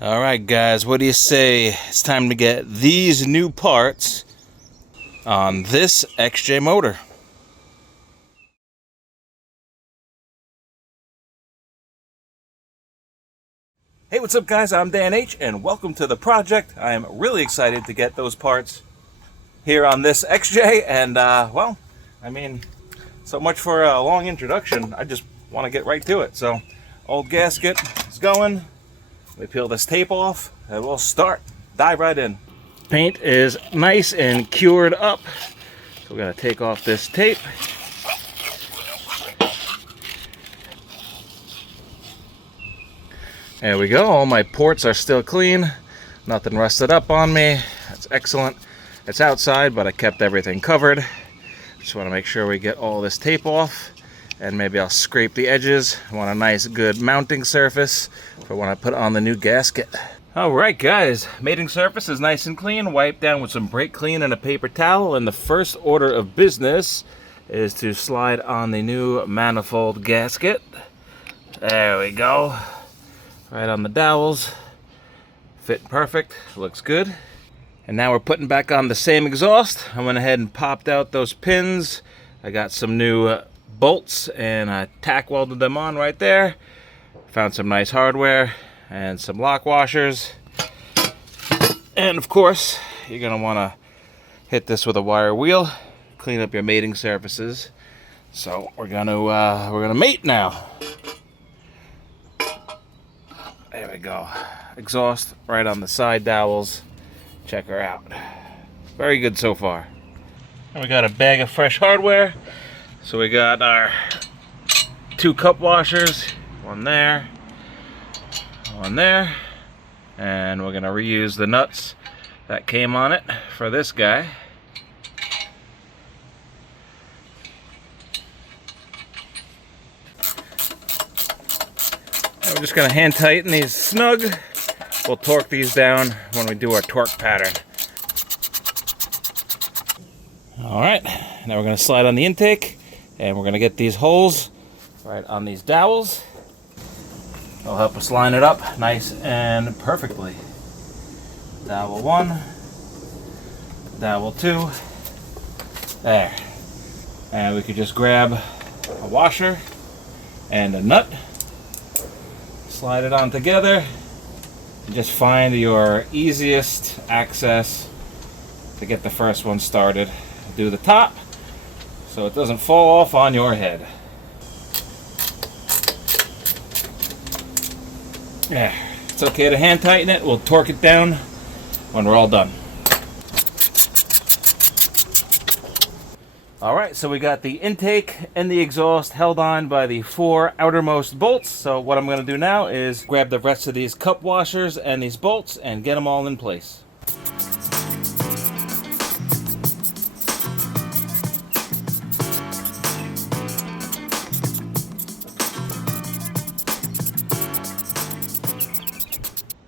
All right, guys, what do you say? It's time to get these new parts on this XJ motor. Hey, what's up, guys? I'm Dan H, and welcome to the project. I am really excited to get those parts here on this XJ, and well, I mean, so much for a long introduction. I just want to get right to it. So, old gasket is going. We peel this tape off, and we'll dive right in. Paint is nice and cured up, so we're gonna take off this tape. There we go. All my ports are still clean. Nothing rusted up on me. That's excellent. It's outside, but I kept everything covered. Just want to make sure we get all this tape off, and maybe I'll scrape the edges. I want a nice, good mounting surface for when I put on the new gasket. All right, guys, mating surface is nice and clean. Wiped down with some brake clean and a paper towel. And the first order of business is to slide on the new manifold gasket. There we go. Right on the dowels. Fit perfect. Looks good. And now we're putting back on the same exhaust. I went ahead and popped out those pins. I got some new bolts and I tack welded them on right there. Found some nice hardware and some lock washers. And of course, you're gonna wanna hit this with a wire wheel, clean up your mating surfaces. So we're gonna mate now. There we go. Exhaust right on the side dowels. Check her out. Very good so far. And we got a bag of fresh hardware. So we got our 2 cup washers, one there, and we're gonna reuse the nuts that came on it for this guy. And we're just gonna hand tighten these snug. We'll torque these down when we do our torque pattern. All right, now we're gonna slide on the intake, and we're gonna get these holes right on these dowels. It'll help us line it up nice and perfectly. Dowel 1, dowel 2, there. And we could just grab a washer and a nut, slide it on together, and just find your easiest access to get the first one started. Do the top so it doesn't fall off on your head. Yeah, it's okay to hand tighten it. We'll torque it down when we're all done. All right, so we got the intake and the exhaust held on by the 4 outermost bolts. So what I'm going to do now is grab the rest of these cup washers and these bolts and get them all in place.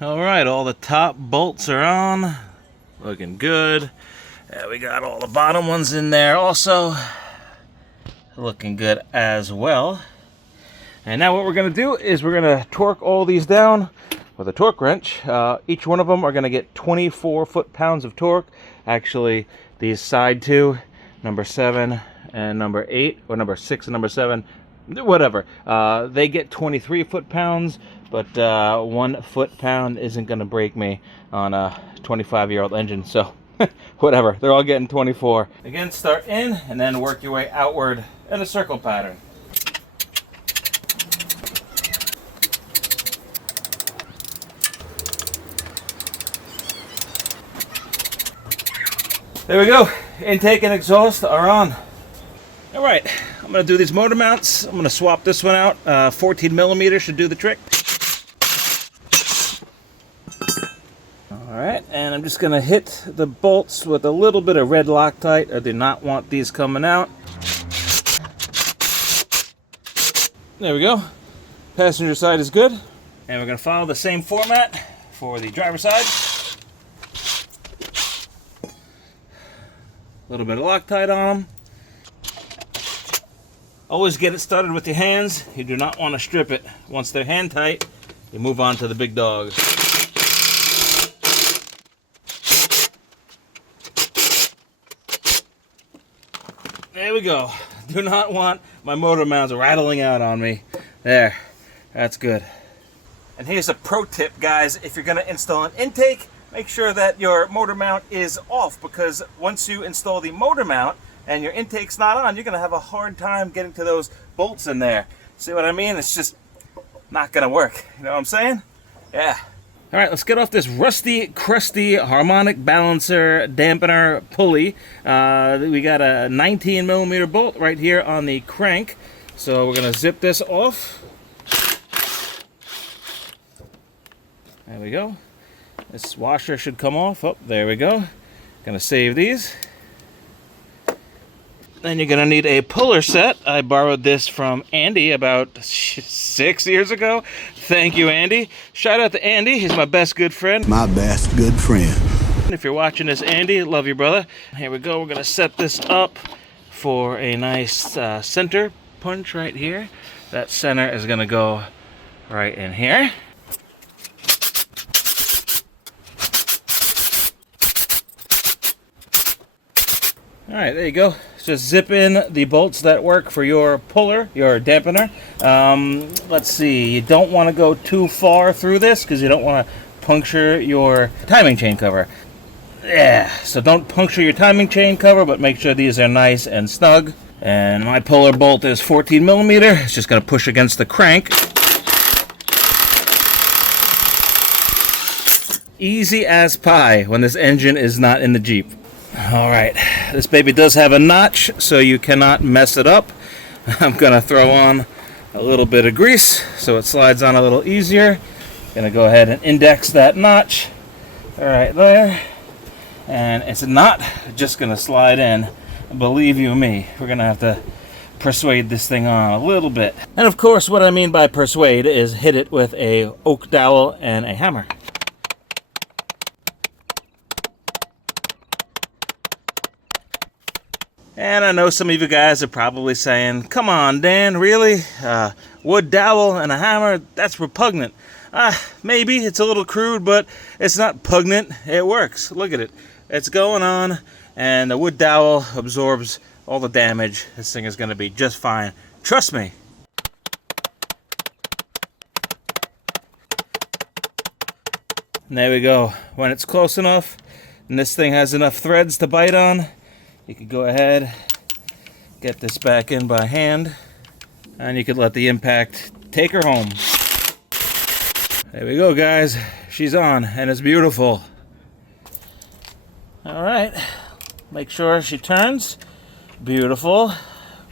All right, all the top bolts are on, looking good. We got all the bottom ones in there also, looking good as well. And now what we're gonna do is we're gonna torque all these down with a torque wrench. Each one of them are gonna get 24 foot-pounds of torque. Actually, these side 2, number 7 and number 8, or number 6 and number 7, whatever, they get 23 foot-pounds, but 1 foot-pound isn't gonna break me on a 25-year-old engine, so whatever, they're all getting 24. Again, start in and then work your way outward in a circle pattern. There we go, intake and exhaust are on. All right, I'm gonna do these motor mounts. I'm gonna swap this one out. 14 millimeter should do the trick. All right, and I'm just gonna hit the bolts with a little bit of red Loctite. I do not want these coming out. There we go. Passenger side is good. And we're gonna follow the same format for the driver side. A little bit of Loctite on them. Always get it started with your hands. You do not want to strip it. Once they're hand tight, you move on to the big dogs. There we go. Do not want my motor mounts rattling out on me. There, that's good. And here's a pro tip, guys. If you're gonna install an intake, make sure that your motor mount is off, because once you install the motor mount and your intake's not on, you're gonna have a hard time getting to those bolts in there. See what I mean? It's just not gonna work. You know what I'm saying? Yeah. All right, let's get off this rusty, crusty harmonic balancer dampener pulley. We got a 19 millimeter bolt right here on the crank. So we're gonna zip this off. There we go. This washer should come off. Oh, there we go. Gonna save these. Then you're gonna need a puller set. I borrowed this from Andy about 6 years ago. Thank you, Andy. Shout out to Andy. He's my best good friend. My best good friend. If you're watching this, Andy, love you, brother. Here we go. We're gonna set this up for a nice center punch right here. That center is gonna go right in here. All right, there you go. Just zip in the bolts that work for your puller, your dampener. Let's see, you don't want to go too far through this because you don't want to puncture your timing chain cover. Yeah, so don't puncture your timing chain cover, but make sure these are nice and snug. And my puller bolt is 14 millimeter. It's just going to push against the crank. Easy as pie when this engine is not in the Jeep. All right, this baby does have a notch, so you cannot mess it up. I'm gonna throw on a little bit of grease so it slides on a little easier. Gonna go ahead and index that notch. All right, there. And it's not just gonna slide in. Believe you me, we're gonna have to persuade this thing on a little bit. And of course, what I mean by persuade is hit it with a oak dowel and a hammer. And I know some of you guys are probably saying, come on, Dan, really? Wood dowel and a hammer, that's repugnant. Maybe it's a little crude, but it's not pugnant. It works. Look at it. It's going on, and the wood dowel absorbs all the damage. This thing is going to be just fine. Trust me. And there we go. When it's close enough, and this thing has enough threads to bite on, you could go ahead, get this back in by hand, and you could let the impact take her home. There we go, guys. She's on, and it's beautiful. All right, make sure she turns. Beautiful.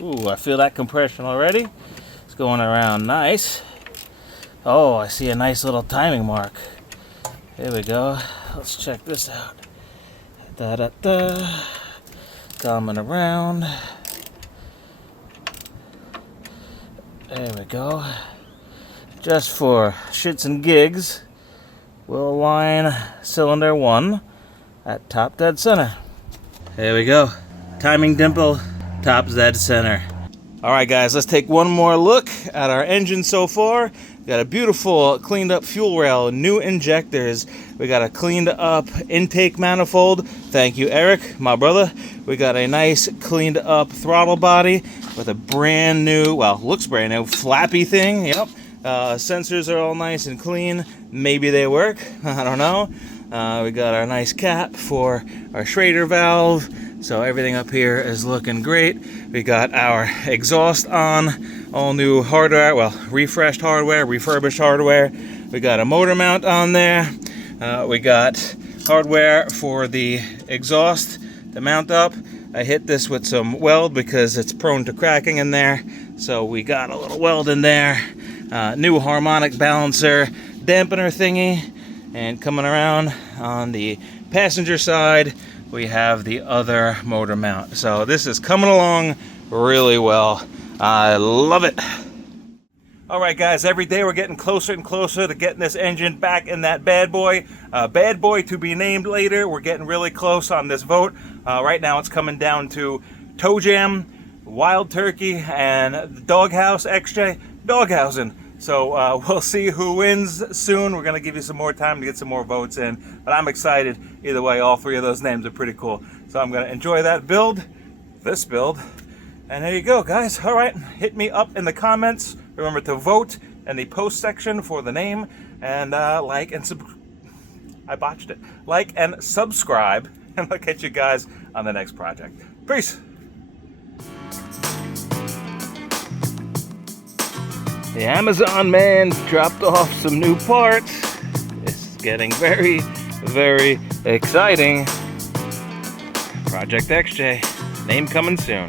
Ooh, I feel that compression already. It's going around nice. Oh, I see a nice little timing mark. There we go. Let's check this out. Da-da-da. Coming around. There we go. Just for shits and gigs, we'll align cylinder 1 at top dead center. There we go. Timing dimple, top dead center. All right, guys, let's take one more look at our engine so far. We got a beautiful cleaned up fuel rail, new injectors. We got a cleaned up intake manifold. Thank you, Eric, my brother. We got a nice cleaned up throttle body with a brand new, well, looks brand new, flappy thing. Yep. Sensors are all nice and clean. Maybe they work. I don't know. We got our nice cap for our Schrader valve. So everything up here is looking great. We got our exhaust on, all new hardware, well, refreshed hardware, refurbished hardware. We got a motor mount on there. We got hardware for the exhaust to mount up. I hit this with some weld because it's prone to cracking in there. So we got a little weld in there. New harmonic balancer dampener thingy. And coming around on the passenger side, we have the other motor mount. So this is coming along really well. I love it. All right, guys, every day we're getting closer and closer to getting this engine back in that bad boy. Bad boy to be named later. We're getting really close on this vote. Right now it's coming down to Toe Jam, Wild Turkey, and the Doghouse XJ, Doghousing. So we'll see who wins soon. We're going to give you some more time to get some more votes in. But I'm excited. Either way, all three of those names are pretty cool. So I'm going to enjoy that build, this build, And there you go, guys. All right, hit me up in the comments. Remember to vote in the post section for the name, and like and I botched it. Like and subscribe, and I'll catch you guys on the next project. Peace. The Amazon man dropped off some new parts. It's getting very, very exciting. Project XJ, name coming soon.